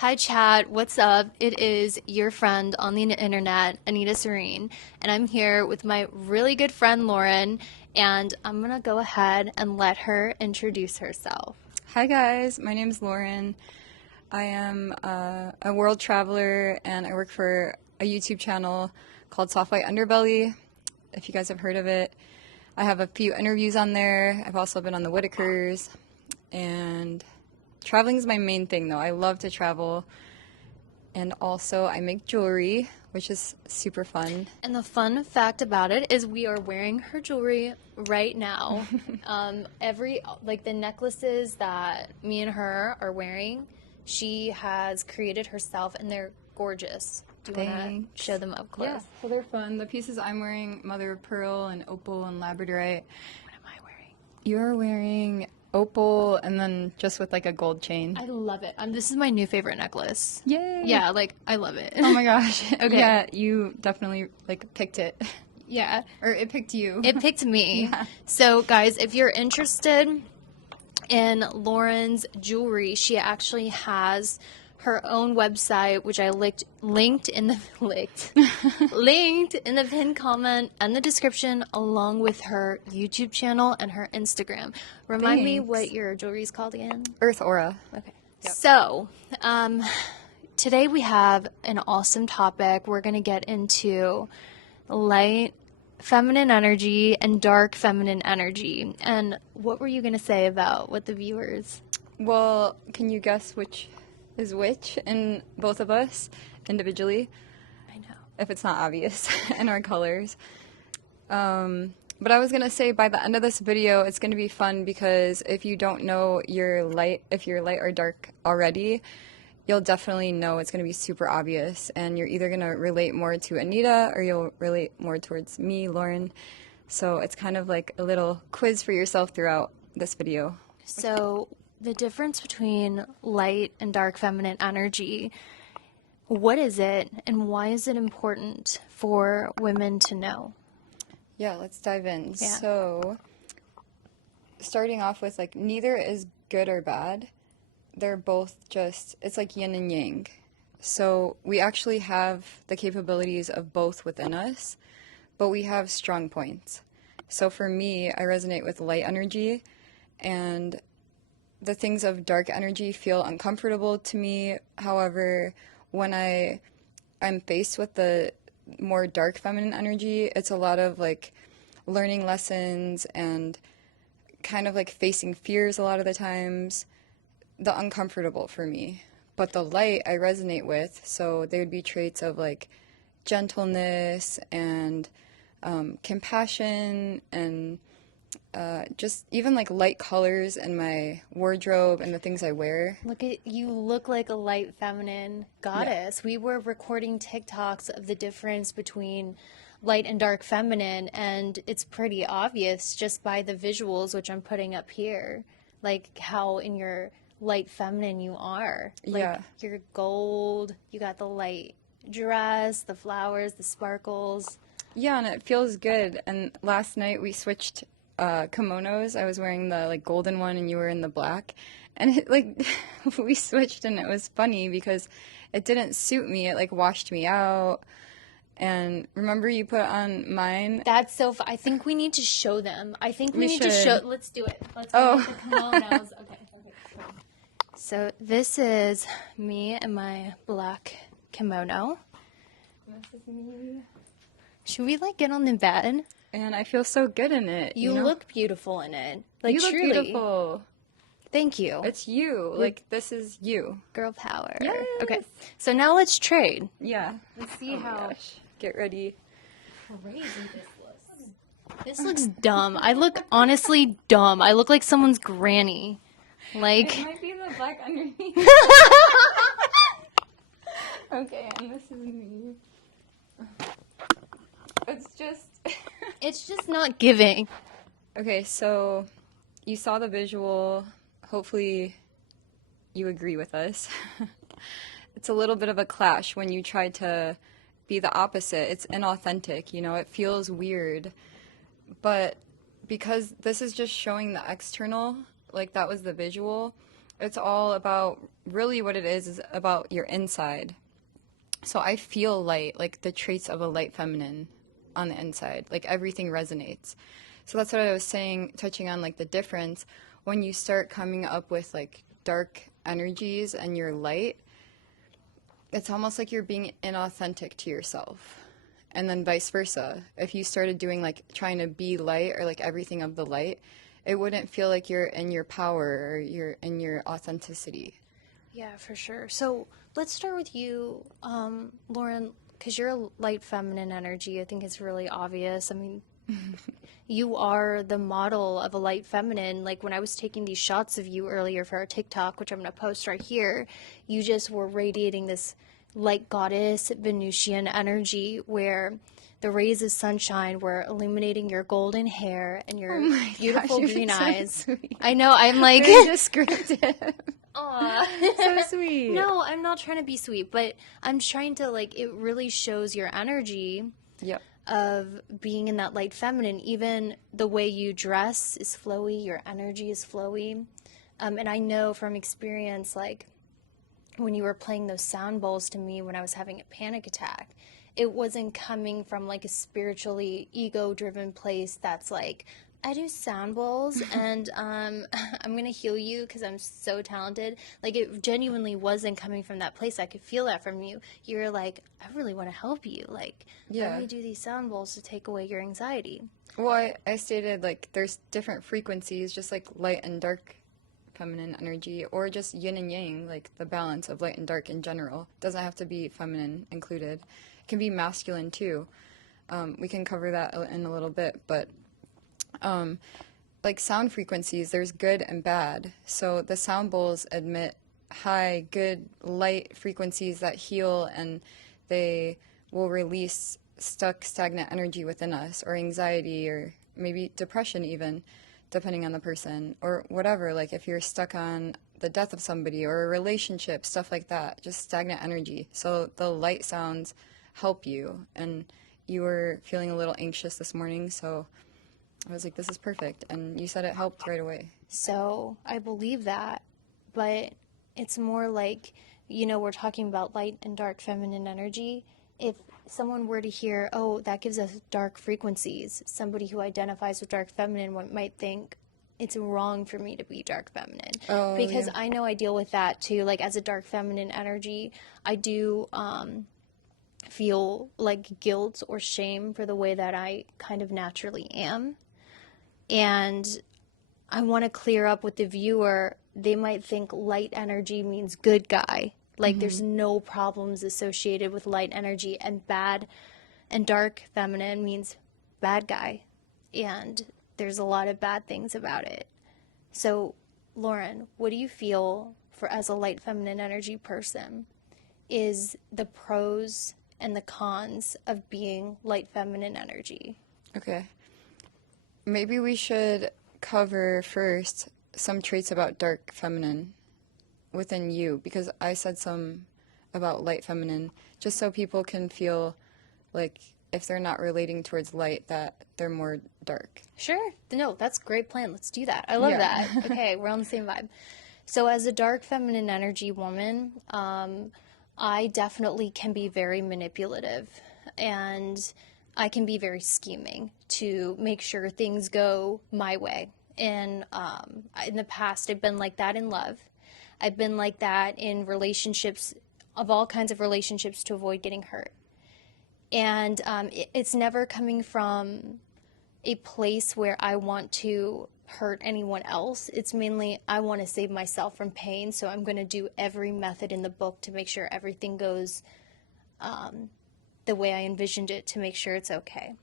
Hi, chat. What's up? It is your friend on the internet, Anita Serene, and I'm here with my really good friend Lauren, and I'm gonna go ahead and let her introduce herself. Hi guys, my name is Lauren. I am a world traveler and I work for a YouTube channel called Soft White Underbelly, if you guys have heard of it. I have a few interviews on there. I've also been on the Whitakers, and traveling is my main thing though. I love to travel, and also I make jewelry, which is super fun. And the fun fact about it is we are wearing her jewelry right now. The necklaces that me and her are wearing, she has created herself, and they're gorgeous. Do you want to show them up close? Yeah, so they're fun. The pieces I'm wearing, mother of pearl and opal and labradorite. What am I wearing? You're wearing opal and then just with like a gold chain. I love it. This is my new favorite necklace. Yay! Yeah, I love it. Oh my gosh. Okay. Yeah, you definitely picked it. Yeah. Or it picked you. It picked me. Yeah. So, guys, if you're interested in Lauren's jewelry, she actually has her own website, which I linked in the linked in the pinned comment and the description, along with her YouTube channel and her Instagram. Remind me what your jewelry is called again. Earth Aura. Okay. Yep. So, today we have an awesome topic. We're going to get into light feminine energy and dark feminine energy. And what were you going to say about what the viewers? Well, can you guess which is which in both of us individually? I know. If it's not obvious in our colors. But I was going to say by the end of this video, it's going to be fun because if you don't know if you're light or dark already, you'll definitely know it's going to be super obvious, and you're either going to relate more to Anita or you'll relate more towards me, Lauren. So it's kind of like a little quiz for yourself throughout this video. So the difference between light and dark feminine energy, what is it and why is it important for women to know? Yeah, let's dive in. Yeah. So starting off with neither is good or bad. They're both it's like yin and yang. So we actually have the capabilities of both within us, but we have strong points. So for me, I resonate with light energy, and the things of dark energy feel uncomfortable to me. However, when I'm faced with the more dark feminine energy, it's a lot of learning lessons and kind of facing fears a lot of the times. The uncomfortable for me. But the light I resonate with, so they would be traits of gentleness and compassion and just even light colors in my wardrobe and the things I wear. You look like a light feminine goddess. Yeah. We were recording TikToks of the difference between light and dark feminine, and it's pretty obvious just by the visuals, which I'm putting up here, how in your light feminine you are. You're gold, you got the light dress, the flowers, the sparkles. Yeah, and it feels good. And last night we switched kimonos. I was wearing the golden one and you were in the black, and it we switched, and it was funny because it didn't suit me. It washed me out. And remember you put on mine? That's so I think we need to show them. I think we need should. to show. Let's do it. Let's go with the kimonos. Okay. So this is me in my black kimono. This is me. Should we get on the bed? And I feel so good in it. You look beautiful in it. You look truly. beautiful. Thank you. It's you. This is you. Girl power. Yes. Okay. So now let's trade. Yeah. Let's see how gosh. Get ready. Crazy this looks. This looks dumb. I look honestly dumb. I look like someone's granny. It might be the black underneath. Okay, and this is me. It's just not giving. Okay, so you saw the visual. Hopefully you agree with us. It's a little bit of a clash when you try to be the opposite. It's inauthentic, it feels weird. But because this is just showing the external, that was the visual, It's all about, really what it is about your inside. So I feel light, like the traits of a light feminine on the inside. Like everything resonates. So that's what I was saying, touching on like the difference when you start coming up with like dark energies and you're light, it's almost like you're being inauthentic to yourself. And then vice versa. If you started doing like trying to be light or like everything of the light, it wouldn't feel like you're in your power or you're in your authenticity. Yeah, for sure. So let's start with you, Lauren, because you're a light feminine energy. I think it's really obvious. I mean, you are the model of a light feminine. Like when I was taking these shots of you earlier for our TikTok, which I'm going to post right here, you just were radiating this light goddess Venusian energy where the rays of sunshine were illuminating your golden hair and Oh your my gosh, beautiful you're green so eyes. sweet. I know, I'm like, Very descriptive. aw. So sweet. No, I'm not trying to be sweet, but I'm trying to, like, it really shows your energy Yep. of being in that light feminine. Even the way you dress is flowy, your energy is flowy. And I know from experience, like, when you were playing those sound bowls to me when I was having a panic attack, it wasn't coming from like a spiritually ego driven place that's like, I do sound bowls and I'm gonna heal you because I'm so talented. Like it genuinely wasn't coming from that place. I could feel that from you. You're like, I really want to help you. Like, let Yeah. me do these sound bowls to take away your anxiety. Well, I stated like there's different frequencies, just like light and dark feminine energy, or just yin and yang, like the balance of light and dark in general. Doesn't have to be feminine included. It can be masculine too. We can cover that in a little bit, but like sound frequencies, there's good and bad. So the sound bowls emit high, good, light frequencies that heal, and they will release stuck, stagnant energy within us, or anxiety, or maybe depression, even, depending on the person, or whatever. Like if you're stuck on the death of somebody or a relationship, stuff like that, just stagnant energy. So the light sounds help you. And you were feeling a little anxious this morning, so I was like, this is perfect. And you said it helped right away. So I believe that, but it's more like, we're talking about light and dark feminine energy. If someone were to hear, oh, that gives us dark frequencies, somebody who identifies with dark feminine might think it's wrong for me to be dark feminine. Oh, Because yeah. I know I deal with that too. Like as a dark feminine energy, I do feel like guilt or shame for the way that I kind of naturally am. And I want to clear up with the viewer. They might think light energy means good guy. Like there's no problems associated with light energy, and bad and dark feminine means bad guy. And there's a lot of bad things about it. So, Lauren, what do you feel for as a light feminine energy person is the pros and the cons of being light feminine energy? Okay. Maybe we should cover first some traits about dark feminine within you, because I said some about light feminine, just so people can feel like if they're not relating towards light, that they're more dark. Sure. No, that's a great plan. Let's do that. I love Yeah. that. Okay, we're on the same vibe. So, as a dark feminine energy woman, I definitely can be very manipulative and I can be very scheming to make sure things go my way. And in the past, I've been like that in love. I've been like that in relationships, of all kinds of relationships, to avoid getting hurt. And it's never coming from a place where I want to hurt anyone else. It's mainly I want to save myself from pain, so I'm going to do every method in the book to make sure everything goes the way I envisioned it, to make sure it's okay.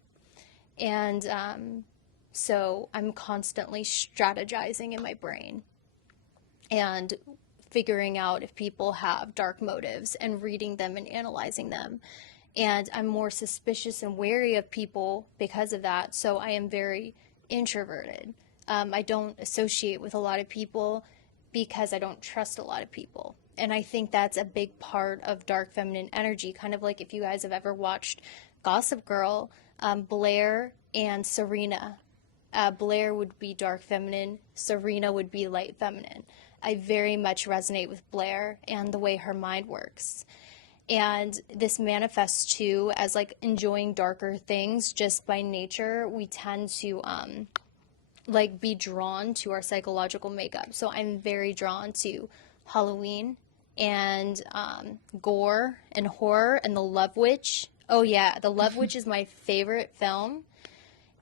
And so I'm constantly strategizing in my brain and figuring out if people have dark motives and reading them and analyzing them. And I'm more suspicious and wary of people because of that. So I am very introverted. I don't associate with a lot of people because I don't trust a lot of people. And I think that's a big part of dark feminine energy. Kind of like if you guys have ever watched Gossip Girl, Blair and Serena. Blair would be dark feminine, Serena would be light feminine. I very much resonate with Blair and the way her mind works. And this manifests too as like enjoying darker things just by nature. We tend to like be drawn to our psychological makeup. So I'm very drawn to Halloween and gore and horror and The Love Witch. Oh yeah, The Love Witch is my favorite film,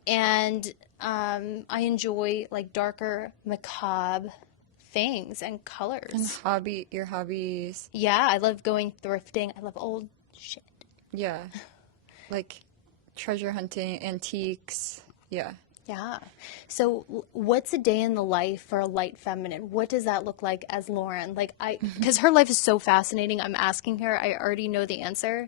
and I enjoy like darker, macabre things and And colors. your hobbies. Yeah, I love going thrifting. I love old shit. Yeah. Like treasure hunting, antiques. Yeah. Yeah. So, what's a day in the life for a light feminine? What does that look like as Lauren? Like, because her life is so fascinating. I'm asking her. I already know the answer,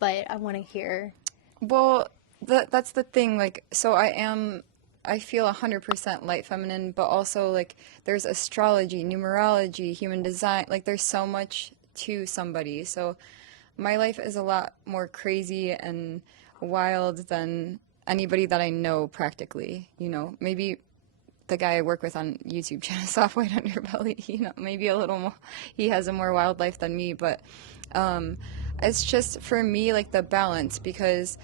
but I want to hear. Well, that's the thing. Like, so I feel 100% light feminine, but also like there's astrology, numerology, human design. Like, there's so much to somebody. So my life is a lot more crazy and wild than anybody that I know practically. Maybe the guy I work with on YouTube channel, Soft White Underbelly, maybe a little more, he has a more wild life than me, but it's just for me like the balance, because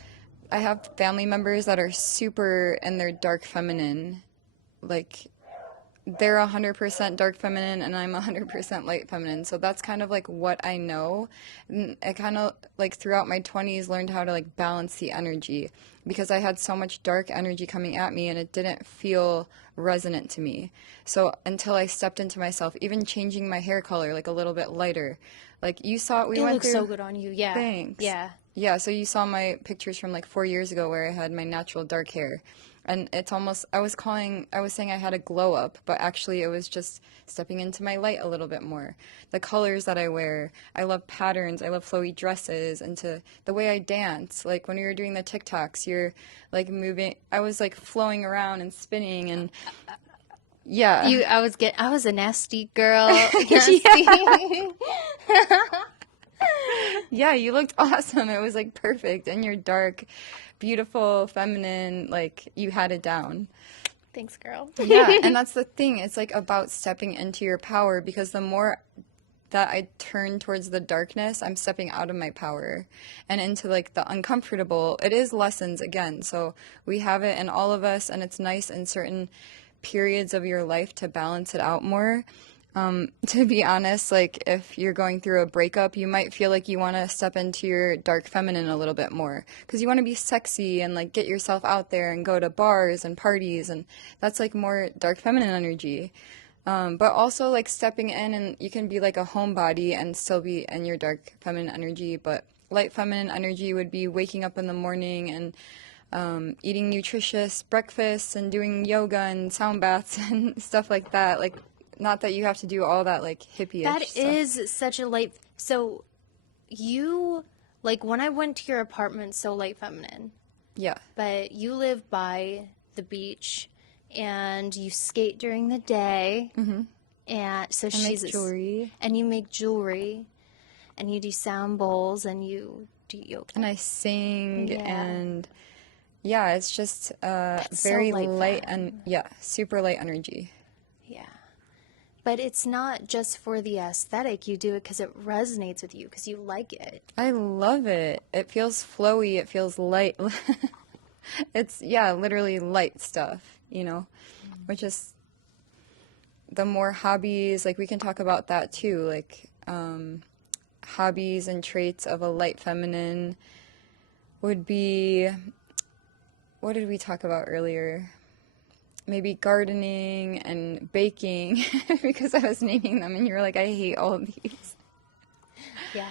I have family members that are super in their dark feminine, like they're 100% dark feminine and I'm 100% light feminine. So that's kind of like what I know. And I kind of like throughout my 20s learned how to like balance the energy, because I had so much dark energy coming at me and it didn't feel resonant to me. So until I stepped into myself, even changing my hair color like a little bit lighter. Like you saw, we It went looks so through. good on you. Yeah. Thanks. Yeah. Yeah, so you saw my pictures from like 4 years ago where I had my natural dark hair. And it's almost, I was saying I had a glow up, but actually it was just stepping into my light a little bit more. The colors that I wear, I love patterns, I love flowy dresses, and to the way I dance. Like when we were doing the TikToks, you're like moving, I was like flowing around and spinning and yeah. I was a nasty girl. Nasty. Yeah, you looked awesome. It was like perfect. And you're dark, beautiful, feminine, like you had it down. Thanks, girl. Yeah, and that's the thing. It's like about stepping into your power, because the more that I turn towards the darkness, I'm stepping out of my power and into like the uncomfortable. It is lessons again. So we have it in all of us, and it's nice in certain periods of your life to balance it out more. To be honest, like if you're going through a breakup, you might feel like you want to step into your dark feminine a little bit more because you want to be sexy and like get yourself out there and go to bars and parties, and that's like more dark feminine energy. But also like stepping in, and you can be like a homebody and still be in your dark feminine energy. But light feminine energy would be waking up in the morning and eating nutritious breakfasts and doing yoga and sound baths and stuff like that. Like, not that you have to do all that like hippie-ish That stuff. is such a light. So, you, like, when I went to your apartment, so light feminine, Yeah. but you live by the beach and you skate during the day. Mm-hmm. And so I make she's jewelry. And you make jewelry and you do sound bowls and you do yoga. And I sing Yeah. and yeah, it's just so very light light and yeah, super light energy. Yeah. But it's not just for the aesthetic. You do it because it resonates with you, because you like it. I love it. It feels flowy. It feels light. It's, yeah, literally light stuff, which is the more hobbies, like we can talk about that too, like hobbies and traits of a light feminine would be, what did we talk about earlier? Maybe gardening and baking, because I was naming them and you were like, I hate all of these. Yeah.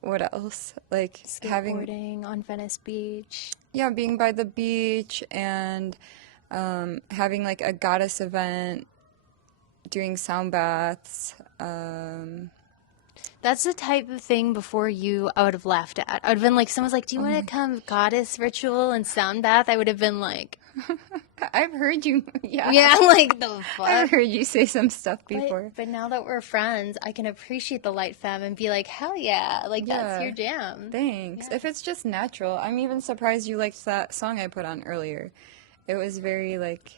What else? Like Skateboarding on Venice Beach. yeah, being by the beach and having like a goddess event, doing sound baths. That's the type of thing before you I would have laughed at. I would have been like, someone's like, do you want to come goddess ritual and sound bath? I would have been like, I've heard you, yeah. yeah, like the fuck. I've heard you say some stuff before. But now that we're friends, I can appreciate the light femme and be like, hell yeah, like that's Yeah. your jam. Thanks. If it's just natural, I'm even surprised you liked that song I put on earlier. It was very like,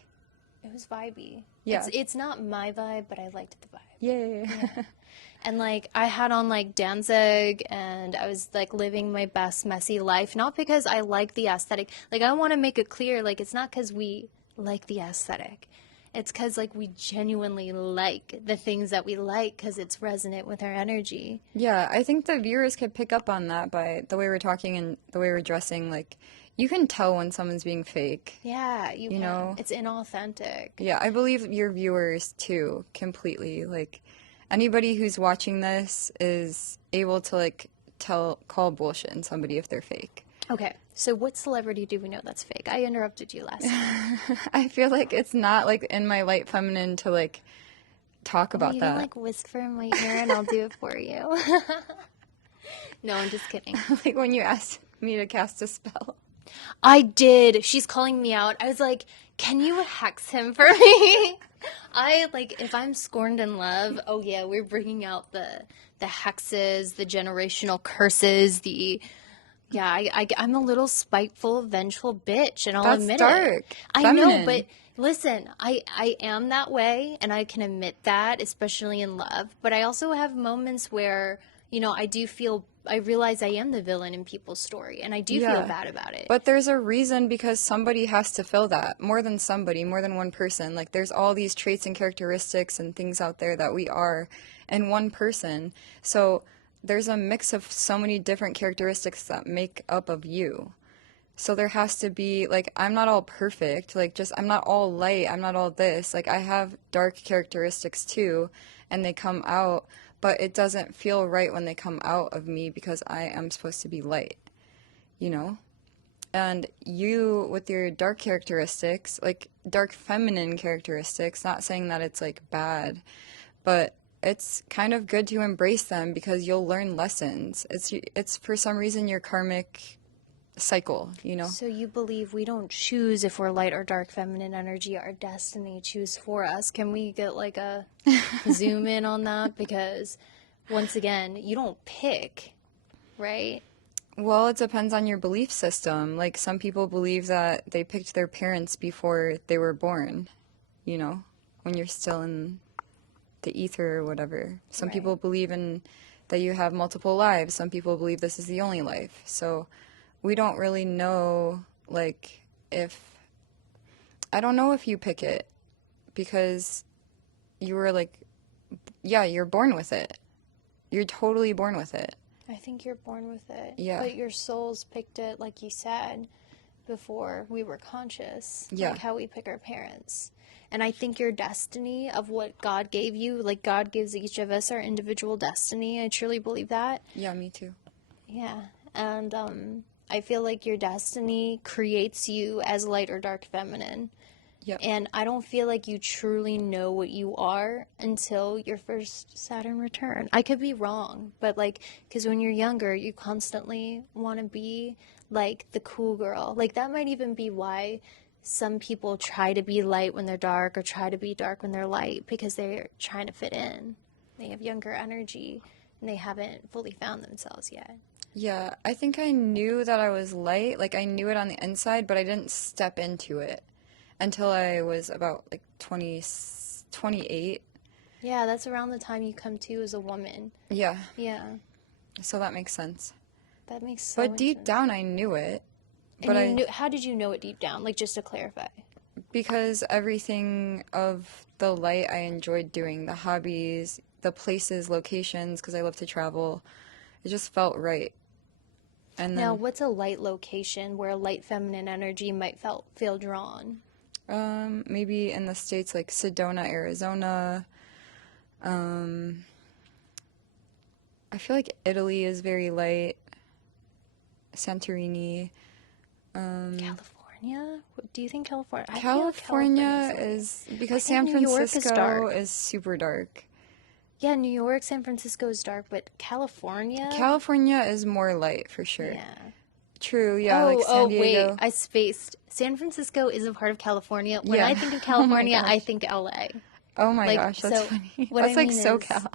It was vibey. Yeah. It's not my vibe, but I liked the vibe. Yeah. And like I had on like Danzig and I was like living my best messy life, not because I like the aesthetic. Like I want to make it clear, like it's not because we like the aesthetic. It's because like we genuinely like the things that we like because it's resonant with our energy. Yeah, I think the viewers could pick up on that by the way we're talking and the way we're dressing. Like, you can tell when someone's being fake, Yeah, you you can. know? It's inauthentic. Yeah, I believe your viewers too, completely. Like, anybody who's watching this is able to, like, call bullshit on somebody if they're fake. Okay, so what celebrity do we know that's fake? I interrupted you last time. I feel like it's not, like, in my light feminine to, like, talk Well, about you can that. like whisper in my ear and I'll do it for you. No, I'm just kidding. Like, when you asked me to cast a spell. I did. She's calling me out. I was like, can you hex him for me? I like if I'm scorned in love, oh yeah, we're bringing out the hexes, the generational curses, the yeah, I'm a little spiteful, vengeful bitch, and I'll That's admit it. dark. I know, but Feminine. listen, I am that way, and I can admit that, especially in love. But I also have moments where, you know, I realize I am the villain in people's story, and I do feel Yeah. bad about it. But there's a reason because somebody has to fill that. More than somebody, more than one person. Like there's all these traits and characteristics and things out there that we are in one person. So there's a mix of so many different characteristics that make up of you. So there has to be like I'm not all perfect. Like just I'm not all light. I'm not all this. Like I have dark characteristics too and they come out, but it doesn't feel right when they come out of me because I am supposed to be light, you know? And you, with your dark characteristics, like dark feminine characteristics, not saying that it's like bad, but it's kind of good to embrace them because you'll learn lessons. It's for some reason your karmic cycle, you know? So you believe we don't choose if we're light or dark feminine energy, our destiny choose for us. Can we get like a zoom in on that? Because once again, you don't pick, right? Well, it depends on your belief system. Like some people believe that they picked their parents before they were born, you know, when you're still in the ether or whatever. Some Right. people believe in that you have multiple lives. Some people believe this is the only life. So we don't really know, like, if I don't know if you pick it because you were like, yeah, you're born with it. You're totally born with it. I think you're born with it. Yeah. But your souls picked it, like you said, before we were conscious. Yeah. Like how we pick our parents. And I think your destiny of what God gave you, like God gives each of us our individual destiny. I truly believe that. Yeah, me too. Yeah. And I feel like your destiny creates you as light or dark feminine. Yep. And I don't feel like you truly know what you are until your first Saturn return. I could be wrong, but like, because when you're younger, you constantly want to be like the cool girl. Like, that might even be why some people try to be light when they're dark or try to be dark when they're light because they're trying to fit in. They have younger energy and they haven't fully found themselves yet. Yeah, I think I knew that I was light. Like, I knew it on the inside, but I didn't step into it until I was about like 28. Yeah, that's around the time you come to as a woman. Yeah, Yeah, so that makes sense. that makes so But much deep sense. down, I knew it. And But you knew, how did you know it deep down? Like, just to clarify. because everything of the light I enjoyed doing, the hobbies, the places, locations, because I love to travel, it just felt right. And Now, then, what's a light location where light feminine energy might feel drawn? maybe in the States, like Sedona, Arizona. I feel like Italy is very light. Santorini. California? Do you think California? I feel California California's light. is because I think San New York is Francisco dark. is super dark. Yeah, New York, San Francisco is dark, but California? California is more light for sure. Yeah. True, yeah, Oh, like San wait, Diego. I spaced. San Francisco is a part of California. When Yeah. I think of Oh my California, I gosh. think LA. Oh my Like, gosh, that's so funny. what That's I like mean is, SoCal.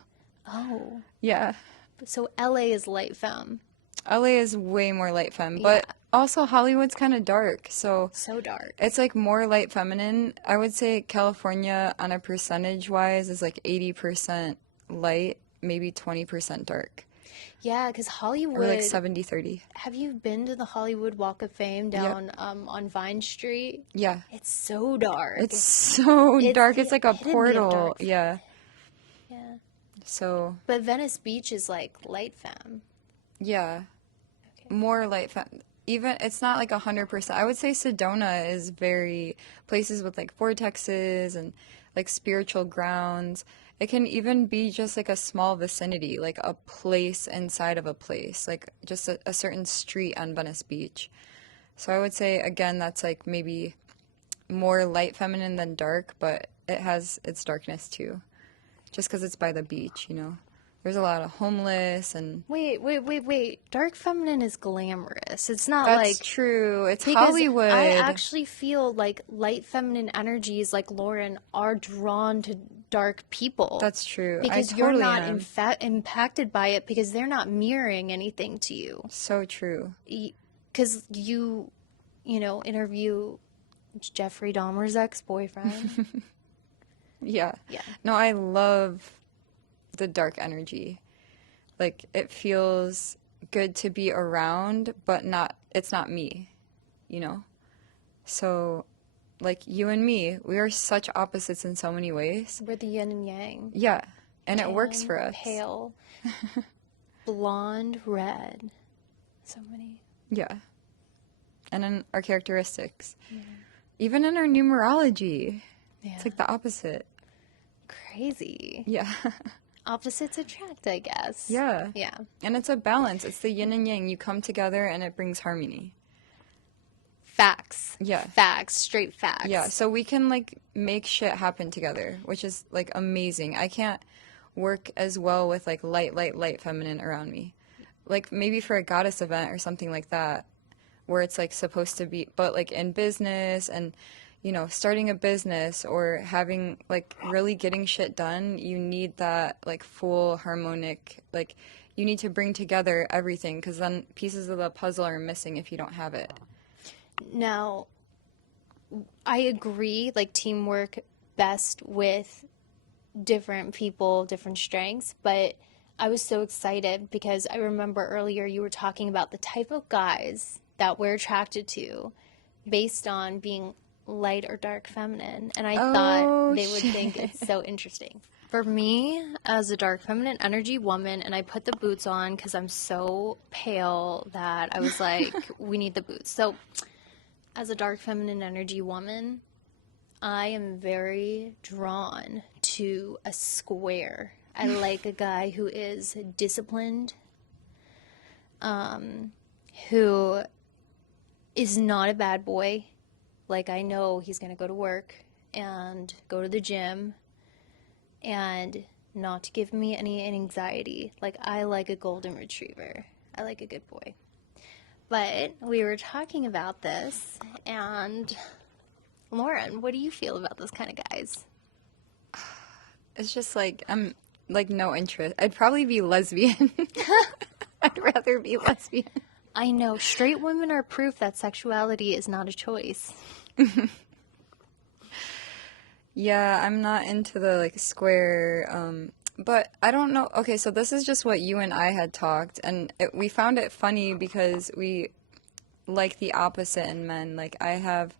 oh, Yeah. so LA is light femme. LA is way more light femme, Yeah. but also Hollywood's kind of dark, so So dark. it's like more light feminine. I would say California on a percentage wise is like 80% light, maybe 20% dark. Yeah, because Or like Hollywood, 70-30. have you been to the Hollywood Walk of Fame Yep. down on Vine Street? Yeah. It's so dark. It's so It's dark. the It's like a epitome of portal. dark Yeah. feminine. Yeah. So, But Venice Beach is like light femme. yeah. Okay. More light even it's not like 100%. I would say Sedona is very places with like vortexes and like spiritual grounds. It can even be just like a small vicinity, like a place inside of a place, like just a certain street on Venice Beach. So I would say again that's like maybe more light feminine than dark, but it has its darkness too. Just because it's by the beach, you know. There's a lot of homeless and Wait. Dark feminine is glamorous. It's not that's like true. It's because I Hollywood. actually feel like light feminine energies like Lauren are drawn to dark people That's true. I because you're totally not am. impacted by it because they're not mirroring anything to you. So true. Because you interview Jeffrey Dahmer's ex-boyfriend. Yeah. Yeah. No, I love the dark energy. Like it feels good to be around, but it's not me, you know? So like you and me, we are such opposites in so many ways. We're the yin and yang. Yeah. And it works Tan, for us. pale, blonde, red. So many. Yeah. And in our characteristics. Even in our numerology. Yeah. It's like the opposite. Crazy. Yeah. Opposites attract, I guess. Yeah. Yeah. And it's a balance. It's the yin and yang. You come together and it brings harmony. Facts. Yeah. Facts. Straight facts. Yeah. So we can like make shit happen together, which is like amazing. I can't work as well with like light feminine around me. Like maybe for a goddess event or something like that, where it's like supposed to be, but like in business and, you know, starting a business or having like really getting shit done, you need that like full harmonic, like you need to bring together everything because then pieces of the puzzle are missing if you don't have it. Now, I agree, like teamwork best with different people, different strengths, but I was so excited because I remember earlier you were talking about the type of guys that we're attracted to based on being light or dark feminine, and I thought Oh, they would think shit. it's so interesting. For me, as a dark feminine energy woman, and I put the boots on because I'm so pale that I was like, we need the boots. So, as a dark feminine energy woman, I am very drawn to a square. I like a guy who is disciplined, who is not a bad boy. Like, I know he's going to go to work and go to the gym and not to give me any anxiety. Like, I like a golden retriever. I like a good boy. But we were talking about this, and Lauren, what do you feel about those kind of guys? It's just like, I'm like no interest. I'd probably be lesbian. I'd rather be lesbian. I know straight women are proof that sexuality is not a choice. Yeah, I'm not into the like square, but I don't know. Okay, so this is just what you and I had talked, and we found it funny because we like the opposite in men. Like I have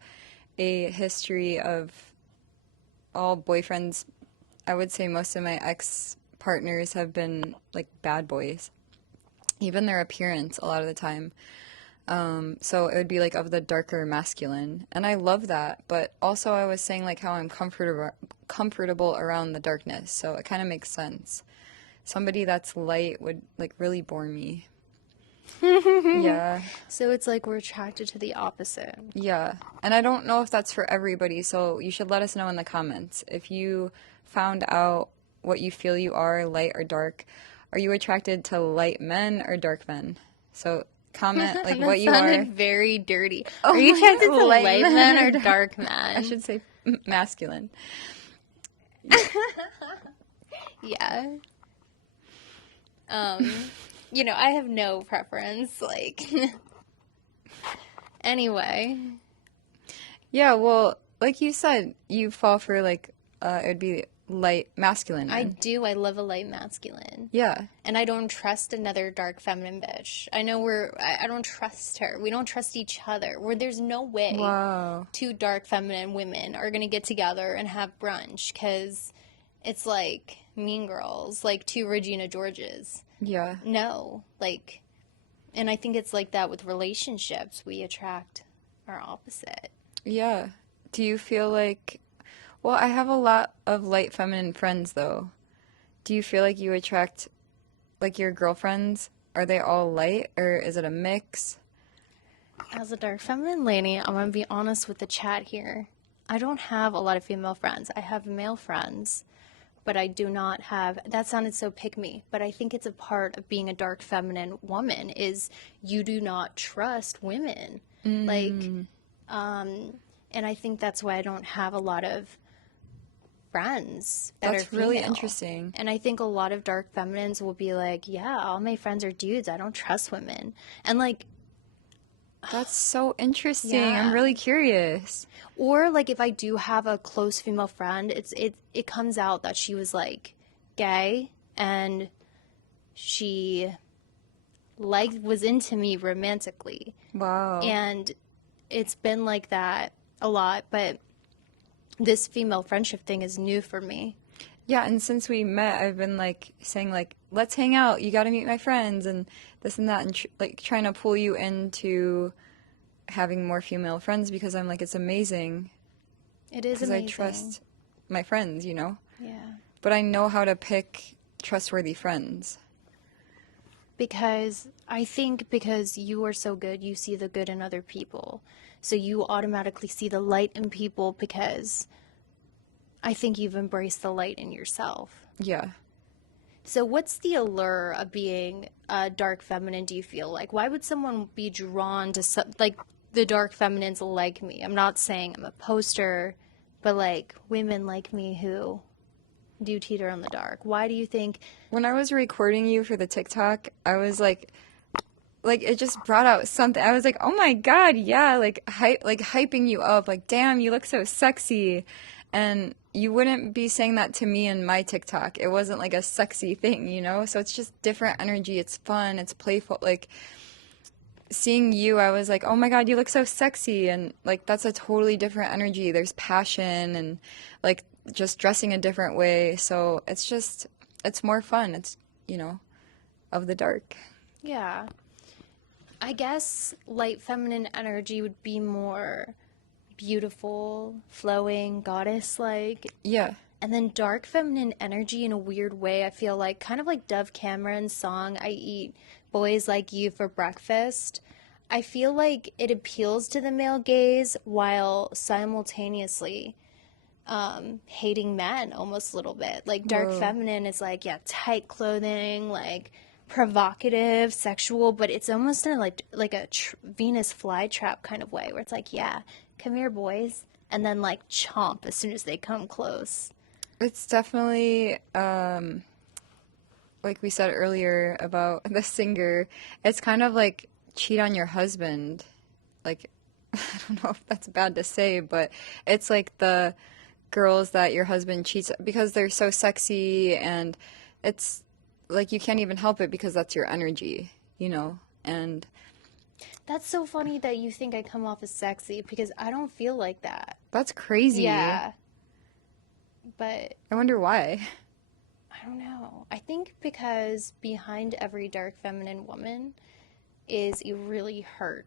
a history of all boyfriends. I would say most of my ex partners have been like bad boys, even their appearance a lot of the time. So it would be like of the darker masculine, and I love that. But also, I was saying like how I'm comfortable around the darkness, so it kind of makes sense. Somebody that's light would like really bore me. Yeah, So it's like we're attracted to the opposite. yeah, and I don't know if that's for everybody. So you should let us know in the comments if you found out what you feel you are, light or dark. Are you attracted to light men or dark men? So comment like That what you sounded are. very dirty. Oh Are you my attracted God, to light light men men or or dark- dark I men? should say masculine. Yeah. I have no preference. Like, Anyway, Yeah, well, like you said, you fall for like it'd be light masculine I men. do. I love a light masculine. Yeah. And I don't trust another dark feminine bitch. I don't trust her. We don't trust each other. There's no way Wow. two dark feminine women are going to get together and have brunch because it's like Mean Girls, like two Regina Georges. Yeah. No, like, and I think it's like that with relationships. We attract our opposite. Yeah. Do you feel like, well, I have a lot of light feminine friends though. Do you feel like you attract like your girlfriends? Are they all light or is it a mix? As a dark feminine lady, I'm going to be honest with the chat here. I don't have a lot of female friends. I have male friends, but I do not have, that sounded so pick me, but I think it's a part of being a dark feminine woman is you do not trust women. Like, and I think that's why I don't have a lot of friends that are That's really female. interesting. And I think a lot of dark feminines will be like, yeah, all my friends are dudes. I don't trust women. And like, That's so interesting. I'm yeah. really curious. Or like if I do have a close female friend, it comes out that she was like gay and she was into me romantically. Wow. And it's been like that a lot, but this female friendship thing is new for me. Yeah, and since we met, I've been like saying like, let's hang out. You got to meet my friends and this and that, and like trying to pull you into having more female friends because I'm like, it's amazing It is because I amazing. trust my friends, you know. Yeah. But I know how to pick trustworthy friends. Because I think because you are so good, you see the good in other people. So you automatically see the light in people because I think you've embraced the light in yourself. Yeah. So what's the allure of being a dark feminine, do you feel like? Why would someone be drawn to like the dark feminines like me? I'm not saying I'm a poster, but like women like me who do teeter on the dark. Why do you think When I was recording you for the TikTok, I was like it just brought out something. I was like, "Oh my God, yeah!" Like hyping you up. Like, damn, you look so sexy, and you wouldn't be saying that to me in my TikTok. It wasn't like a sexy thing, you know. So it's just different energy. It's fun. It's playful. Like seeing you, I was like, "Oh my God, you look so sexy," and like that's a totally different energy. There's passion and like just dressing a different way. So it's more fun. It's of the dark. yeah. I guess light feminine energy would be more beautiful, flowing, goddess like. Yeah. And then dark feminine energy in a weird way, I feel like kind of like Dove Cameron's song, I Eat Boys Like You for Breakfast. I feel like it appeals to the male gaze while simultaneously hating men almost a little bit. Like dark Whoa. feminine is like, yeah, tight clothing, like provocative, sexual, but it's almost in like a Venus flytrap kind of way where it's like, yeah, come here, boys, and then like chomp as soon as they come close. It's definitely, like we said earlier about the singer, it's kind of like cheat on your husband. Like, I don't know if that's bad to say, but it's like the girls that your husband cheats because they're so sexy and it's like you can't even help it because that's your energy, you know? And That's so funny that you think I come off as sexy because I don't feel like that. that's crazy. Yeah, but I wonder why. I don't know. I think because behind every dark feminine woman is a really hurt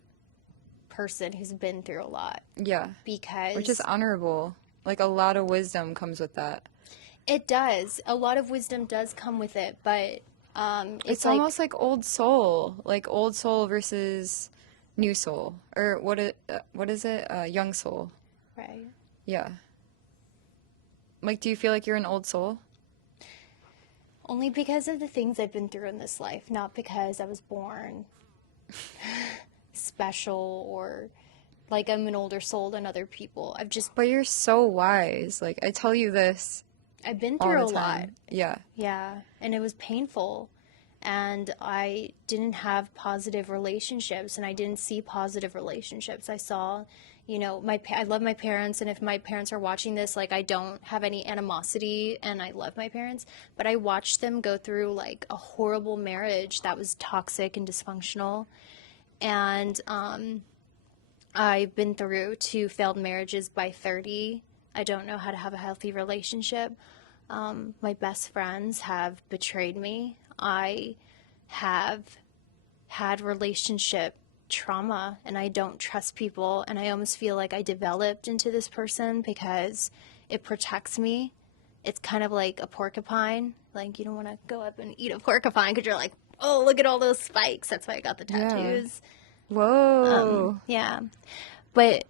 person who's been through a lot. Yeah. Which is Because honorable. Like a lot of wisdom comes with that. it does. A lot of wisdom does come with it, but It's like, almost like old soul versus new soul, or what is it? Young soul. right. Yeah. Like, do you feel like you're an old soul? Only because of the things I've been through in this life, not because I was born special or like I'm an older soul than other people. But you're so wise. Like, I tell you this I've been all through the a lot. time. Yeah. Yeah, and it was painful. and I didn't have positive relationships, and I didn't see positive relationships. I saw, I love my parents, and if my parents are watching this, like, I don't have any animosity, and I love my parents, but I watched them go through like a horrible marriage that was toxic and dysfunctional. And I've been through two failed marriages by 30. I don't know how to have a healthy relationship. My best friends have betrayed me. I have had relationship trauma, and I don't trust people. And I almost feel like I developed into this person because it protects me. It's kind of like a porcupine. Like, you don't want to go up and eat a porcupine because you're like, oh, look at all those spikes. That's why I got the Yeah. tattoos. Whoa. Yeah. But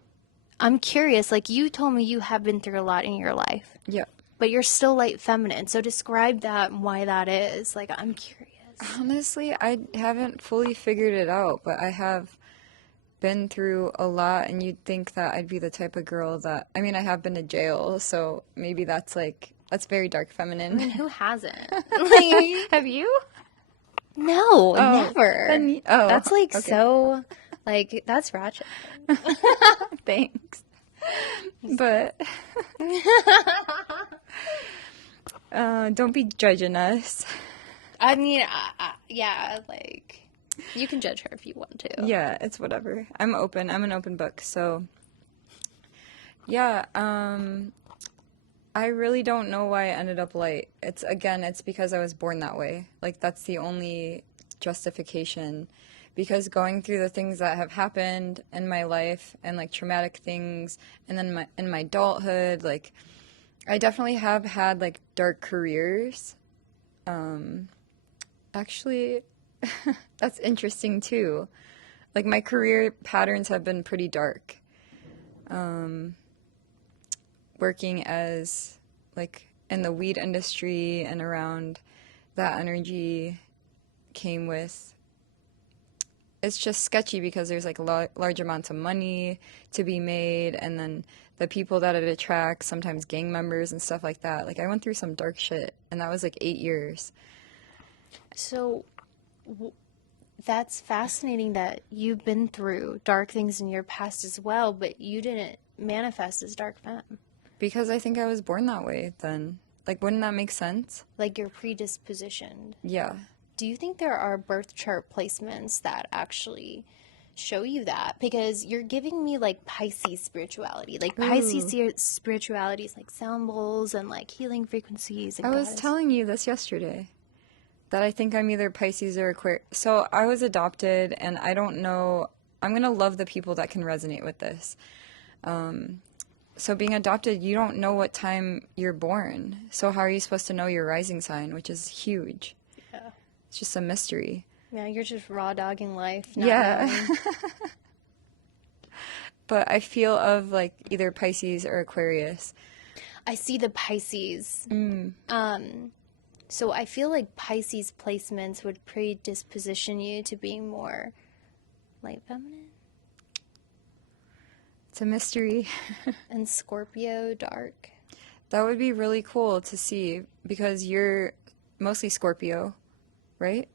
I'm curious, like, you told me you have been through a lot in your life, Yeah. but you're still light feminine. So describe that and why that is. Like, I'm curious. Honestly, I haven't fully figured it out, but I have been through a lot, and you'd think that I'd be the type of girl that, I mean, I have been to jail, so maybe that's very dark I mean, feminine. who hasn't? Like, Have you? no, Oh, never. oh, That's like okay. so, like, that's ratchet. Thanks. But don't be judging us. I mean, yeah, like, you can judge her if you want to. Yeah, it's whatever. I'm open. I'm an open book. So, yeah, I really don't know why I ended up light. It's because I was born that way. Like, that's the only justification. Because going through the things that have happened in my life and like traumatic things, and then in my adulthood, like, I definitely have had like dark careers. Actually, that's interesting too. Like, my career patterns have been pretty dark. Working as like in the weed industry and around that energy came with, it's just sketchy because there's like large amounts of money to be made, and then the people that it attracts, sometimes gang members and stuff like that. Like, I went through some dark shit, and that was like 8 years. So that's fascinating that you've been through dark things in your past as well, but you didn't manifest as dark femme. Because I think I was born that way then. Like, wouldn't that make sense? Like, you're predispositioned. Yeah. Do you think there are birth chart placements that actually show you that? Because you're giving me like Pisces spirituality. Like, Pisces Ooh. spirituality is like sound bowls and like healing frequencies and I was goddess. telling you this yesterday, that I think I'm either Pisces or Aquarius. So I was adopted, and I don't know. I'm going to love the people that can resonate with this. So being adopted, you don't know what time you're born. So how are you supposed to know your rising sign, which is huge? Yeah. It's just a mystery. Yeah, you're just raw dogging life, not Yeah. knowing. But I feel of like either Pisces or Aquarius. I see the Pisces. So I feel like Pisces placements would predisposition you to being more light feminine. It's a mystery. And Scorpio dark. That would be really cool to see, because you're mostly Scorpio, right?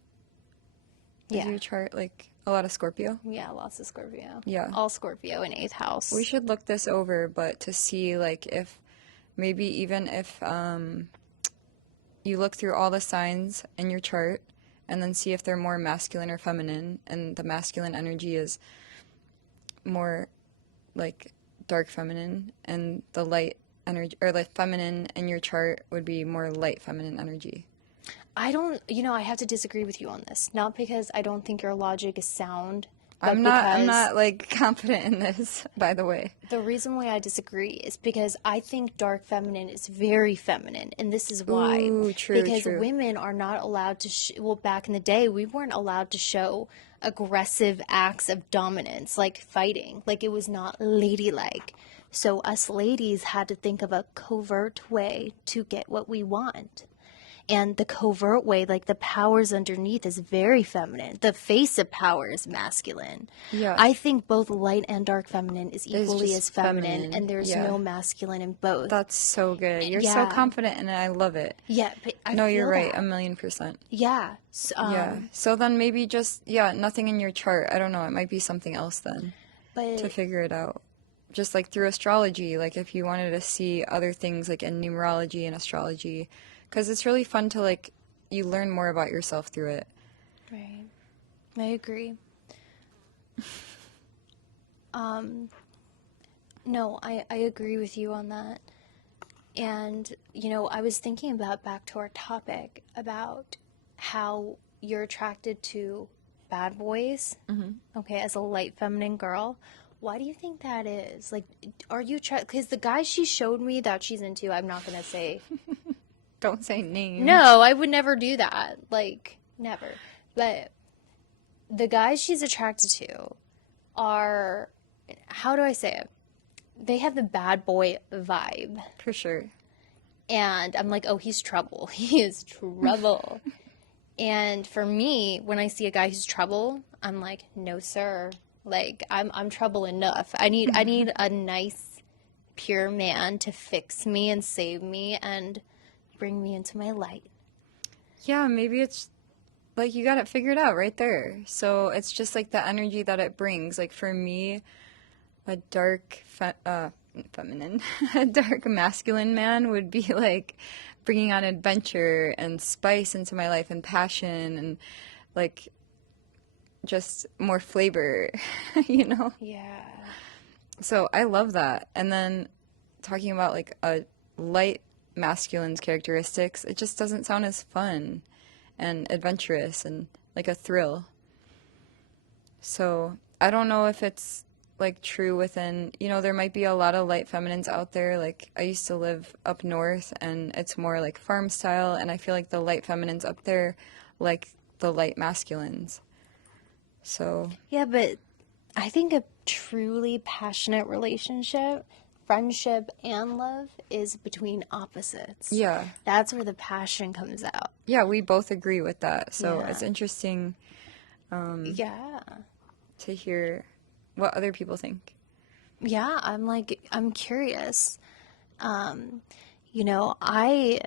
Is Yeah. your chart like a lot of Scorpio? Yeah, lots of Scorpio. Yeah. All Scorpio in 8th house. We should look this over, but to see like if maybe even if you look through all the signs in your chart and then see if they're more masculine or feminine, and the masculine energy is more like dark feminine, and the light energy or the feminine in your chart would be more light feminine energy. I don't, I have to disagree with you on this. Not because I don't think your logic is sound, but I'm because not like confident in this, by the way. the reason why I disagree is because I think dark feminine is very feminine, and this is why. Ooh, true, Because true. women are not allowed to, well, back in the day, we weren't allowed to show aggressive acts of dominance, like fighting. Like, it was not ladylike. So us ladies had to think of a covert way to get what we want. and the covert way, like the powers underneath, is very feminine. The face of power is masculine. Yeah. I think both light and dark feminine is It's equally just as feminine, feminine. and there's Yeah. no masculine in both. That's so good. You're so Yeah, confident in it. I love it. yeah, but I No, you're feel right. that. 1,000,000%. Yeah, Yeah. So then maybe just, yeah, nothing in your chart. I don't know. It might be something else then to but figure it out. Just like through astrology, like if you wanted to see other things like in numerology and astrology, because it's really fun to like, you learn more about yourself through it. right, I agree. No, I agree with you on that. And, I was thinking about back to our topic about how you're attracted to bad boys, okay, as a light feminine girl. Why do you think that is? Like, are you because the guy she showed me that she's into, I'm not gonna say. Don't say names. No, I would never do that. Like, never. But the guys she's attracted to are, how do I say it? They have the bad boy vibe. For sure. And I'm like, oh, he's trouble. He is trouble. And for me, when I see a guy who's trouble, I'm like, no, sir. Like, I'm trouble enough. I need a nice, pure man to fix me and save me and bring me into my light. Yeah, maybe it's like you got it figured out right there. So it's just like the energy that it brings. Like for me, a feminine, a dark masculine man would be like bringing on adventure and spice into my life and passion and like just more flavor, you know? Yeah. So I love that. And then talking about like a light masculine's characteristics, it just doesn't sound as fun and adventurous and like a thrill. So I don't know if it's like true within, there might be a lot of light feminines out there. Like I used to live up north and it's more like farm style, and I feel like the light feminines up there like the light masculines. So Yeah, but I think a truly passionate relationship, friendship, and love is between opposites. yeah. That's where the passion comes out. Yeah, we both agree with that. So Yeah. it's interesting Yeah. to hear what other people think. Yeah, I'm curious. You know, I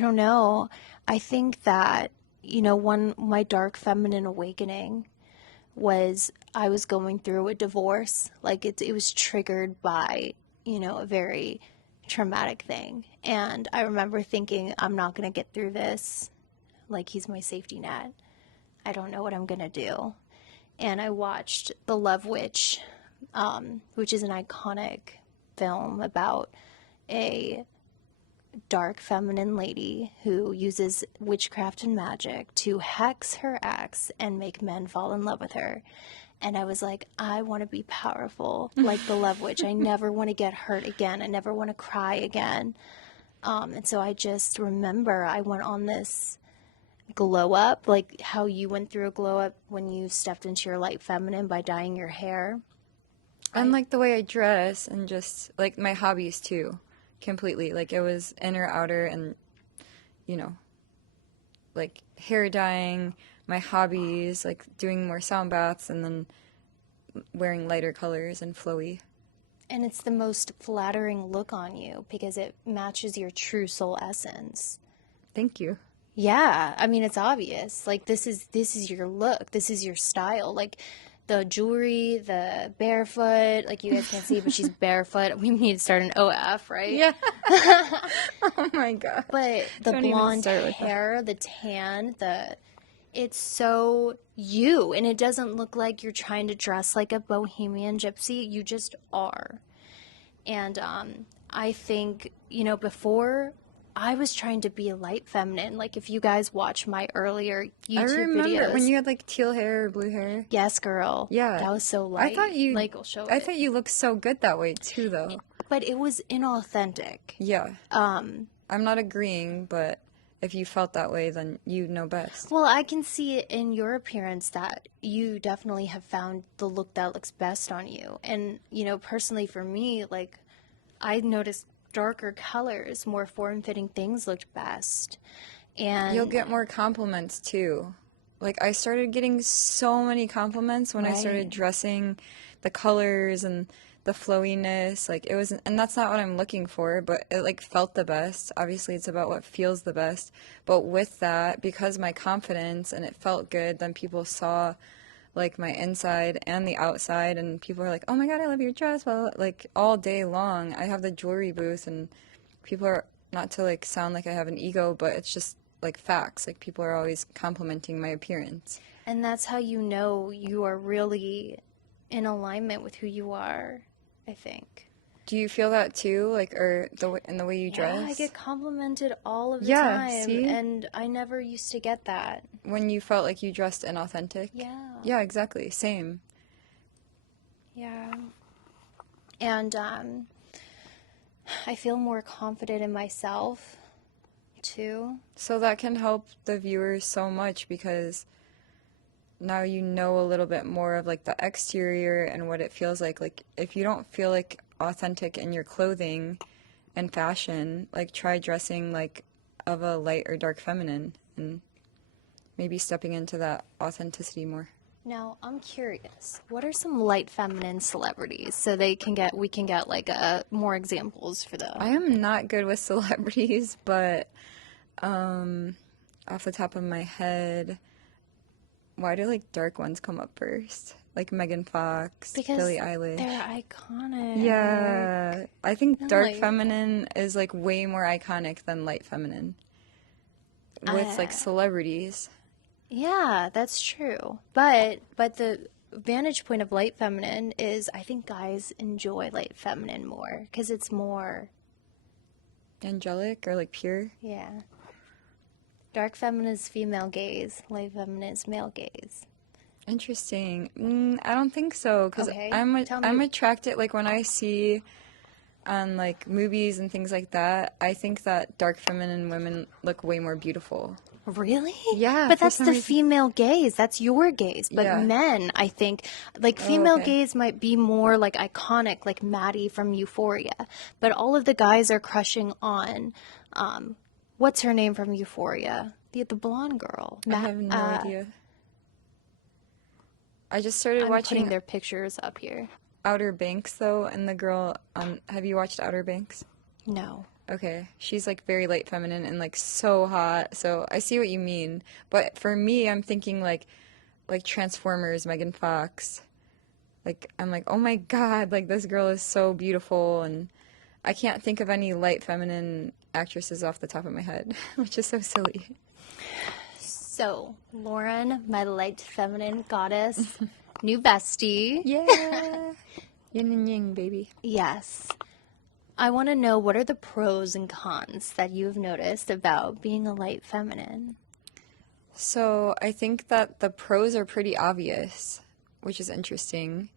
don't know. I think that, one my dark feminine awakening was I was going through a divorce. Like it was triggered by, a very traumatic thing. And I remember thinking, I'm not going to get through this. Like he's my safety net. I don't know what I'm going to do. And I watched The Love Witch, which is an iconic film about a dark feminine lady who uses witchcraft and magic to hex her ex and make men fall in love with her. And I was like, I want to be powerful like the Love Witch. I never want to get hurt again. I never want to cry again. And so I just remember I went on this glow up, like how you went through a glow up when you stepped into your light feminine by dyeing your hair. And like the way I dress and just like my hobbies too, completely. Like it was inner, outer, and like hair dyeing, my hobbies, like doing more sound baths, and then wearing lighter colors and flowy. And it's the most flattering look on you because it matches your true soul essence. Thank you. Yeah, I mean it's obvious. Like this is your look. This is your style. Like the jewelry, the barefoot, like you guys can't see, but she's barefoot. We need to start an OF, right? Yeah. Oh my god. But the Don't even blonde start with that. hair, the tan, it's so you, and it doesn't look like you're trying to dress like a bohemian gypsy. You just are. And I think, before I was trying to be a light feminine. Like if you guys watch my earlier YouTube I remember videos. when you had like teal hair or blue hair. Yes, girl. Yeah. That was so light. I thought you like I'll show I it. thought you looked so good that way too though. But it was inauthentic. Yeah. I'm not agreeing, but if you felt that way, then you know best. Well, I can see it in your appearance that you definitely have found the look that looks best on you. And, personally for me, like, I noticed darker colors, more form-fitting things looked best. You'll And get more compliments too. Like I started getting so many compliments when I started right. dressing the colors and the flowiness. Like it was, and that's not what I'm looking for, but it like felt the best. Obviously, it's about what feels the best. But with that, because my confidence and it felt good, then people saw like my inside and the outside, and people are like, "Oh my God, I love your dress!" Well, like all day long, I have the jewelry booth, and people are, not to like sound like I have an ego, but it's just like facts. Like people are always complimenting my appearance. And that's how you know you are really in alignment with who you are, I think. Do you feel that too? Like, or in the way you Yeah, I dress? get complimented all of the Yeah, time, see? and I never used to get that. When you felt like you dressed inauthentic? Yeah, Yeah, exactly. Same. yeah. And I feel more confident in myself too. So that can help the viewers so much because now you know a little bit more of like the exterior and what it feels like. Like if you don't feel like authentic in your clothing and fashion, like try dressing like of a light or dark feminine and maybe stepping into that authenticity more. Now, I'm curious, what are some light feminine celebrities so we can get like more examples for the I am not good with celebrities, but off the top of my head, why do like dark ones come up first? Like Megan Fox, because Billie Eilish. they're iconic. Yeah, I think And dark like feminine is like way more iconic than light feminine with like uh, celebrities. yeah, that's true. But the vantage point of light feminine is I think guys enjoy light feminine more because it's more, Angelic or like pure. yeah. Dark feminine is female gaze, light feminine is male gaze. Interesting. I don't think so because Okay, tell I'm me. attracted like when I see on like movies and things like that, I think that dark feminine women look way more beautiful. Really? Yeah, But for that's some the reason. female gaze. That's your gaze. But Yeah. men, I think, like Oh, female okay. gaze might be more like iconic, like Maddie from Euphoria. But all of the guys are crushing on, what's her name from Euphoria? The blonde girl. I have no idea. I just started I'm putting watching their pictures up here. Outer Banks though, and the girl have you watched Outer Banks? No. Okay. She's like very light feminine and like so hot. So I see what you mean. But for me, I'm thinking like Transformers, Megan Fox. Like I'm like, "Oh my God, like this girl is so beautiful." And I can't think of any light feminine actresses off the top of my head, which is so silly. So, Lauren, my light feminine goddess, new bestie. Yeah. Yin and yang, baby. Yes. I want to know what are the pros and cons that you've noticed about being a light feminine? So I think that the pros are pretty obvious, which is interesting.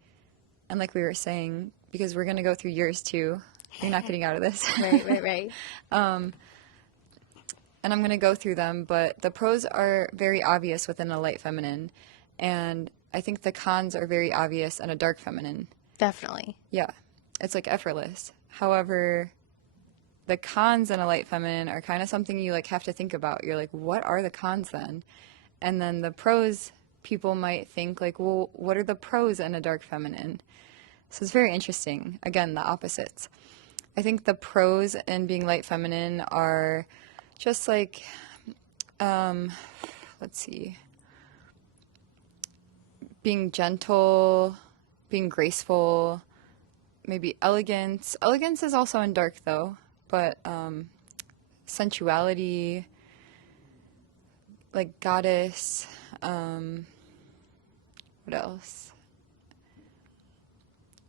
And like we were saying, because we're going to go through yours too. You're not getting out of this. Right. And I'm going to go through them, but the pros are very obvious within a light feminine. And I think the cons are very obvious in a dark feminine. Definitely. Yeah, it's like effortless. However, the cons in a light feminine are kind of something you like have to think about. You're like, what are the cons then? And then the pros, people might think like, well, what are the pros in a dark feminine? So it's very interesting. Again, the opposites. I think the pros in being light feminine are just like, let's see, being gentle, being graceful, maybe elegance. Elegance is also in dark though, but sensuality, like goddess. What else?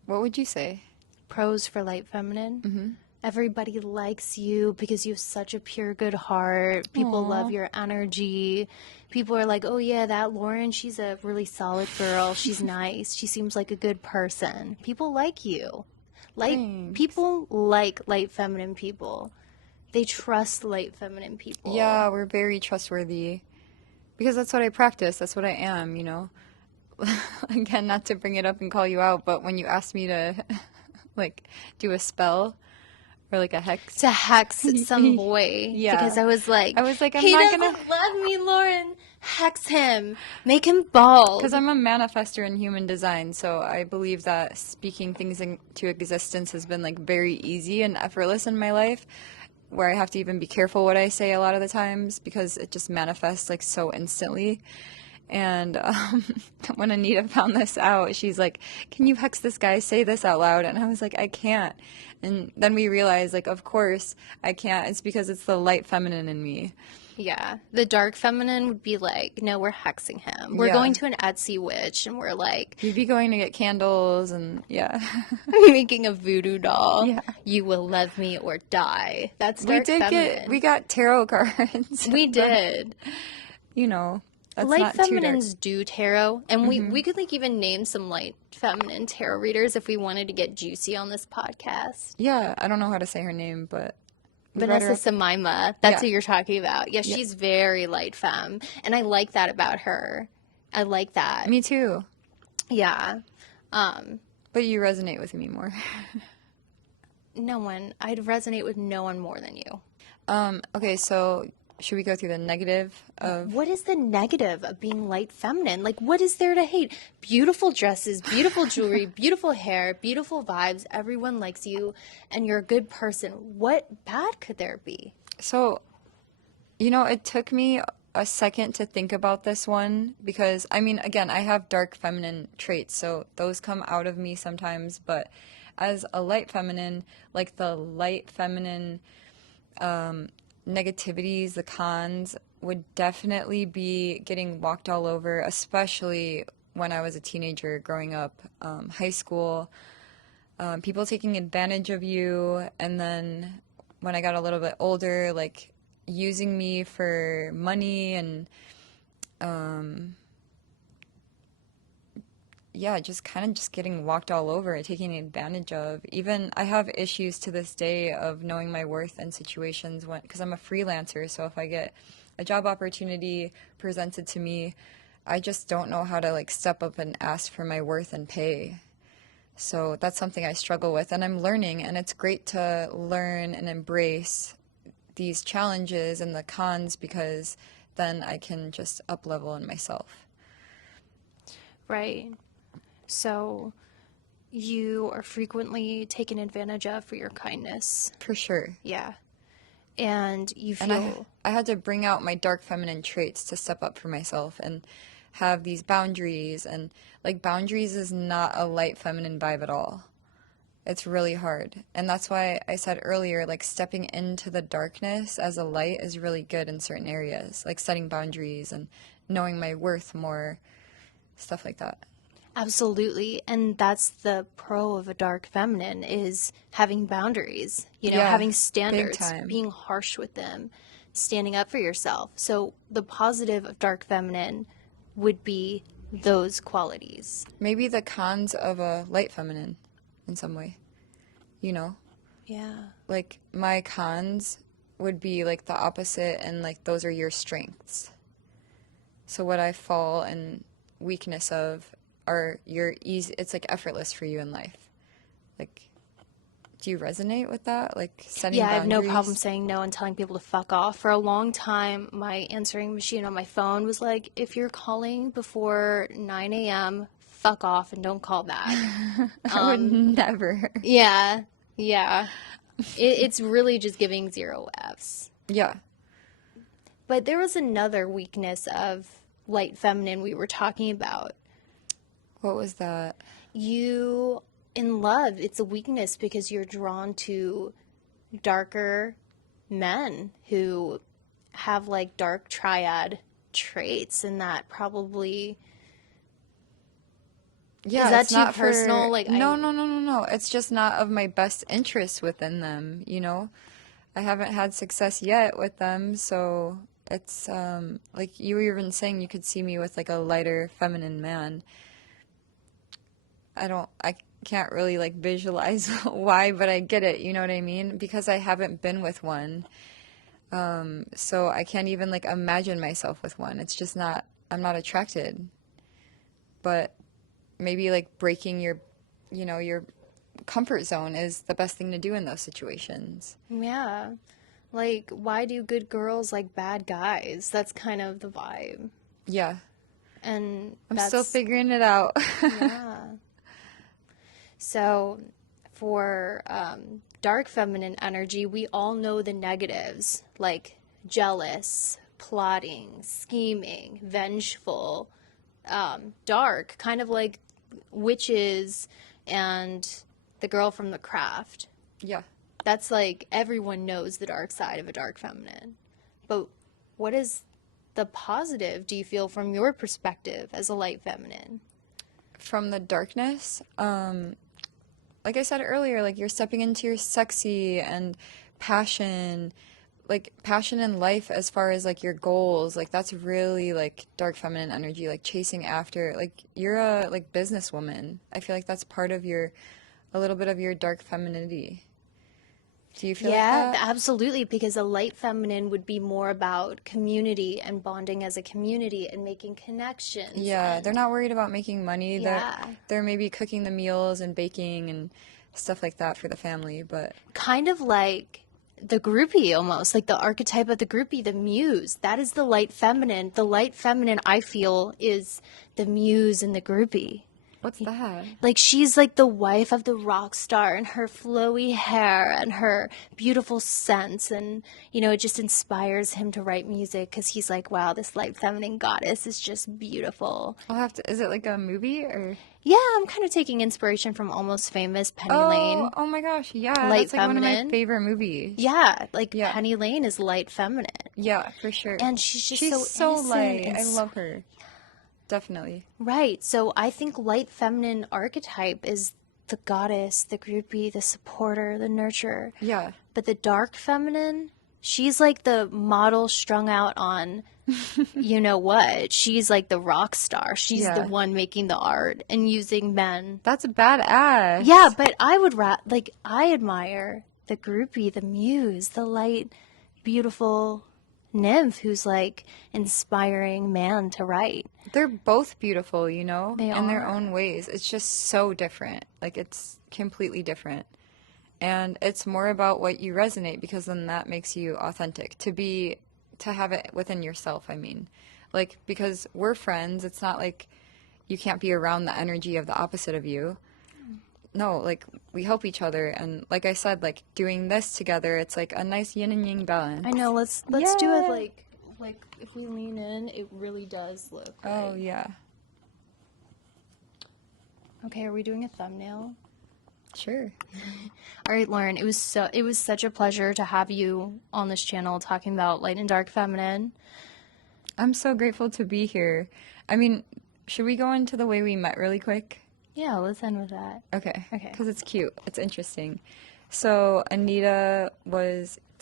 What would you say? Pros for light feminine. Everybody likes you because you have such a pure, good heart. People love Aw. your energy. People are like, oh, yeah, that Lauren, she's a really solid girl. She's nice. She seems like a good person. People like you. Thanks. People like light feminine people. They trust light feminine people. Yeah, we're very trustworthy because that's what I practice. That's what I am, you know. Again, not to bring it up and call you out, but when you asked me to like do a spell Or like a hex. To hex some boy because Yeah. I was like, I was like, I'm he not gonna, doesn't love me, Lauren. Hex him. Make him bald. because I'm a manifester in human design, so I believe that speaking things into existence has been like very easy and effortless in my life, where I have to even be careful what I say a lot of the times because it just manifests like so instantly. And when Anita found this out, she's like, "Can you hex this guy? Say this out loud." And I was like, "I can't." And then we realized, like, of course I can't. It's because it's the light feminine in me. Yeah. The dark feminine would be like, no, we're hexing him. We're Yeah. going to an Etsy witch and we're like We'd be going to get candles and yeah. making a voodoo doll. Yeah. You will love me or die. That's We dark did we feminine. got tarot cards. We But, did. you know, that's Light not too dark. feminines do tarot, and we could like even name some light feminine tarot readers if we wanted to get juicy on this podcast. Yeah, I don't know how to say her name, but we read her Vanessa up. Samaima, that's Yeah. who you're talking about. Yeah, Yep. she's very light femme, and I like that about her. I like that. Me too. Yeah. But you resonate with me more. I'd resonate with no one more than you. Okay, so should we go through the negative of What is the negative of being light feminine? Like, what is there to hate? Beautiful dresses, beautiful jewelry, beautiful hair, beautiful vibes. Everyone likes you, and you're a good person. What bad could there be? So, you know, it took me a second to think about this one because, I mean, again, I have dark feminine traits, so those come out of me sometimes, but as a light feminine, like the light feminine negativities, the cons, would definitely be getting walked all over, especially when I was a teenager growing up, high school, people taking advantage of you, and then when I got a little bit older, like using me for money and yeah, just kind of just getting walked all over and taking advantage of. Even I have issues to this day of knowing my worth in situations when, because I'm a freelancer, so if I get a job opportunity presented to me, I just don't know how to like step up and ask for my worth and pay. So that's something I struggle with, and I'm learning, and it's great to learn and embrace these challenges and the cons because then I can just up level in myself. Right. So you are frequently taken advantage of for your kindness. For sure. Yeah. And you And feel I had to bring out my dark feminine traits to step up for myself and have these boundaries. And like boundaries is not a light feminine vibe at all. It's really hard. And that's why I said earlier, like stepping into the darkness as a light is really good in certain areas, like setting boundaries and knowing my worth more, stuff like that. absolutely. And that's the pro of a dark feminine is having boundaries, Yeah, having big standards, time. being harsh with them, standing up for yourself. So the positive of dark feminine would be those qualities. Maybe the cons of a light feminine in some way, you know? Yeah. Like my cons would be like the opposite and like those are your strengths. So what I fall and weakness of are your easy, it's like effortless for you in life. Like, do you resonate with that? Like setting Yeah, I have no problem boundaries? saying no and telling people to fuck off. For a long time, my answering machine on my phone was like, if you're calling before 9 a.m., fuck off and don't call back. I would never. Yeah, yeah. It's really just giving zero Fs. Yeah. But there was another weakness of light feminine we were talking about. What was that? You, in love, it's a weakness because you're drawn to darker men who have like dark triad traits, and that probably Yeah, is that it's too not personal? for, Like no, no, no, no, no. It's just not of my best interest within them, you know? I haven't had success yet with them, so it's like you were even saying you could see me with like a lighter feminine man. I can't really like visualize why, but I get it, you know what I mean? Because I haven't been with one. So I can't even like imagine myself with one. It's just not, I'm not attracted. But maybe like breaking your, you know, your comfort zone is the best thing to do in those situations. Yeah. Like, why do good girls like bad guys? That's kind of the vibe. Yeah. And I'm still that's, figuring it out. yeah. So, for dark feminine energy, we all know the negatives, like jealous, plotting, scheming, vengeful, dark, kind of like witches and the girl from The Craft. Yeah. That's like everyone knows the dark side of a dark feminine. But what is the positive, do you feel, from your perspective as a light feminine? From the darkness, like I said earlier, like you're stepping into your sexy and passion, like passion in life as far as like your goals. Like that's really like dark feminine energy, like chasing after, like you're a like businesswoman. I feel like that's part of your, a little bit of your dark femininity. Do you feel like Yeah, that? absolutely, because a light feminine would be more about community and bonding as a community and making connections Yeah, they're and not worried about making money. yeah, They're maybe cooking the meals and baking and stuff like that for the family, but kind of like the groupie almost, like the archetype of the groupie, the muse. That is the light feminine. The light feminine, I feel, is the muse and the groupie. what's that? Like she's like the wife of the rock star and her flowy hair and her beautiful scents, and it just inspires him to write music because he's like, wow, this light feminine goddess is just beautiful. I'll have to, is it like a movie or? Yeah, I'm kind of taking inspiration from Almost Famous, Penny Oh, Lane, oh my gosh, yeah, light that's like one of my feminine. favorite movies. Yeah, like Yeah, Penny Lane is light feminine, yeah, for sure. and she's just She's so so innocent light. and I love her. Definitely. right. So I think light feminine archetype is the goddess, the groupie, the supporter, the nurturer. Yeah. But the dark feminine, she's like the model strung out on you know what. She's like the rock star. She's the Yeah. one making the art and using men. That's Yeah, badass. but I admire the groupie, the muse, the light, beautiful nymph who's like inspiring man to write. They're both beautiful, They in their are. own ways. It's just so different. Like it's completely different. And it's more about what you resonate because then that makes you authentic. To have it within yourself, I mean. Like because we're friends, it's not like you can't be around the energy of the opposite of you. No, like we help each other and like I said, like doing this together, it's like a nice yin and yang I balance. know, let's do it Yeah. like if we lean in, it really does look Oh, right. yeah. Okay, are we doing a thumbnail? Sure. All right, Lauren, it was such a pleasure to have you on this channel talking about light and dark feminine. I'm so grateful to be here. I mean, should we go into the way we met really quick? Yeah, let's end with that. Okay. Okay. Because it's cute. It's interesting. So, that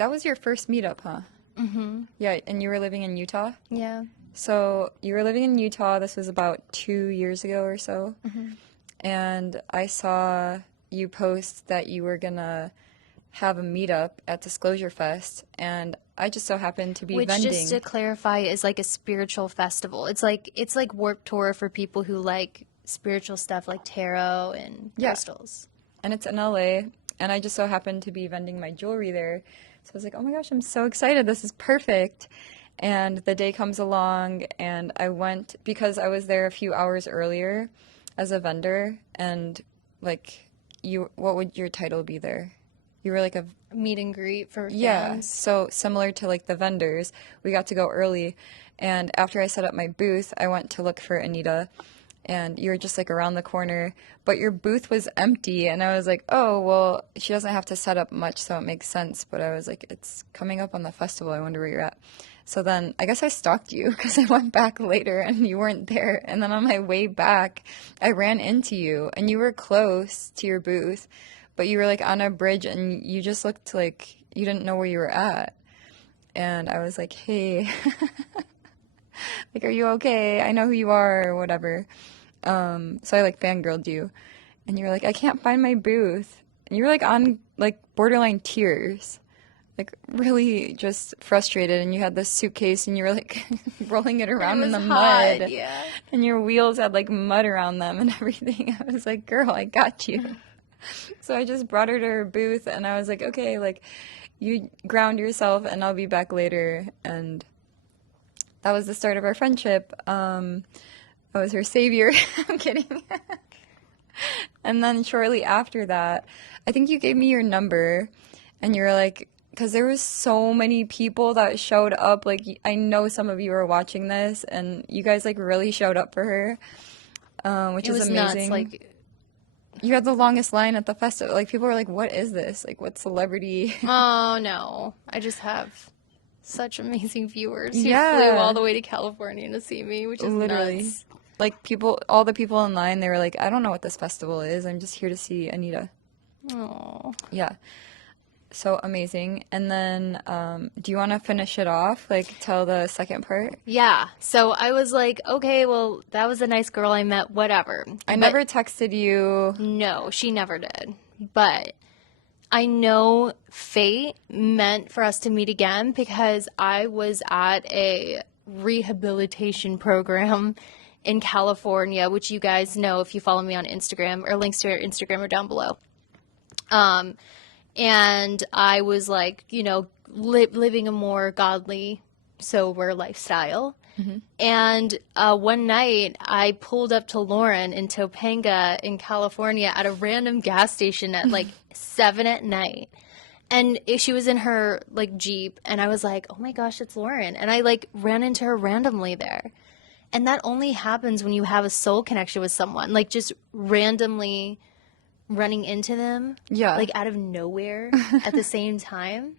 was your first meetup, huh? Mm-hmm. Yeah, and you were living in Utah? Yeah. So, you were living in Utah. This was about 2 years ago or so. Mm-hmm. And I saw you post that you were gonna have a meetup at Disclosure Fest, and I just so happened to be Which, vending. just to clarify, is like a spiritual festival. It's like Warped Tour for people who like spiritual stuff like tarot and Yeah. crystals. And it's in LA, and I just so happened to be vending my jewelry there. So I was like, oh my gosh, I'm so excited. This is perfect. And the day comes along, and I went because I was there a few hours earlier as a vendor, and like, what would your title be there? You were like a Meet and greet for yeah, fans. so similar to like the vendors, we got to go early. And after I set up my booth, I went to look for Anita, and you were just like around the corner, but your booth was empty. And I was like, oh, well, she doesn't have to set up much, so it makes sense. But I was like, it's coming up on the festival. I wonder where you're at. So then I guess I stalked you because I went back later and you weren't there. And then on my way back, I ran into you and you were close to your booth, but you were like on a bridge and you just looked like you didn't know where you were at. And I was like, hey, like, are you okay? I know who you are or whatever. So I like fangirled you and you were like, I can't find my booth. And you were like on like borderline tears, like really just frustrated. And you had this suitcase and you were like rolling it around in the mud. Yeah. And your wheels had like mud around them and everything. I was like, girl, I got you. So I just brought her to her booth and I was like, okay, like you ground yourself and I'll be back later. And that was the start of our friendship. I was her savior. I'm kidding. And then shortly after that, I think you gave me your number and you were like, because there was so many people that showed up. Like, I know some of you are watching this and you guys like really showed up for her, which It is was nuts. amazing. Like, You had the longest line at the festival. Like, people were like, what is this? Like, what celebrity? oh no, I just have such amazing viewers who flew all Yeah, the way to California to see me, which is literally. nuts. Like, people, all the people in line, they were like, I don't know what this festival is. I'm just here to see Anita. Oh. Yeah. So amazing. And then, do you want to finish it off? Like, tell the second part? Yeah. So I was like, okay, well, that was a nice girl I met, whatever. I But never texted you. no, she never did. But I know fate meant for us to meet again because I was at a rehabilitation program in California, which you guys know if you follow me on Instagram, or links to our Instagram are down below. Um, and I was like, living a more godly, sober lifestyle. And one night I pulled up to Lauren in Topanga in California at a random gas station at like 7 at night. And she was in her like Jeep and I was like, oh my gosh, it's Lauren. And I like ran into her randomly there. And that only happens when you have a soul connection with someone, like just randomly running into them, Yeah. like out of nowhere at the same time.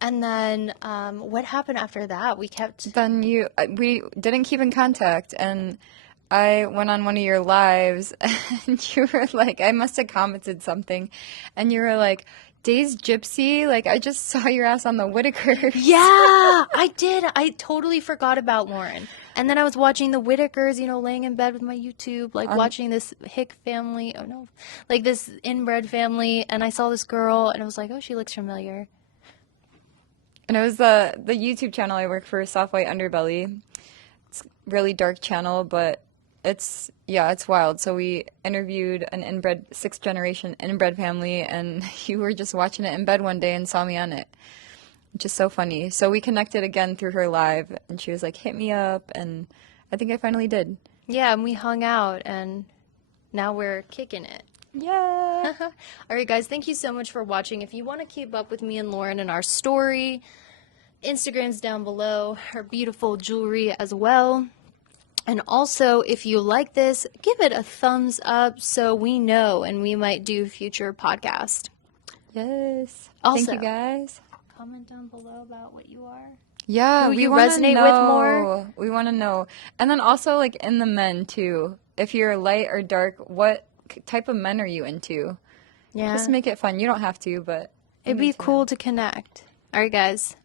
And then what happened after that? Then we didn't keep in contact, and I went on one of your lives, and you were like, I must have commented something, and you were like, Days Gypsy, like, I just saw your ass on the Whitakers. Yeah, I did. I totally forgot about Lauren. And then I was watching the Whitakers, laying in bed with my YouTube, like watching this Hick family. Oh no, like this inbred family. And I saw this girl and I was like, oh, she looks familiar. And it was the YouTube channel I work for, Soft White Underbelly. It's a really dark channel, but it's wild. So we interviewed an inbred, sixth generation inbred family, and you were just watching it in bed one day and saw me on it, which is so funny. So we connected again through her live, and she was like, hit me up, and I think I finally did. Yeah, and we hung out and now we're kicking it. Yeah. All right, guys, thank you so much for watching. If you want to keep up with me and Lauren and our story, Instagram's down below, her beautiful jewelry as well. And also, if you like this, give it a thumbs up so we know and we might do future podcast. Yes. Also, Thank you, guys. comment down below about what you are. Yeah, Who we you want to resonate know. with more. We want to know. And then also, like, in the men, too. If you're light or dark, what type of men are you into? Yeah. Just make it fun. You don't have to, but It'd be cool to connect. All right, guys.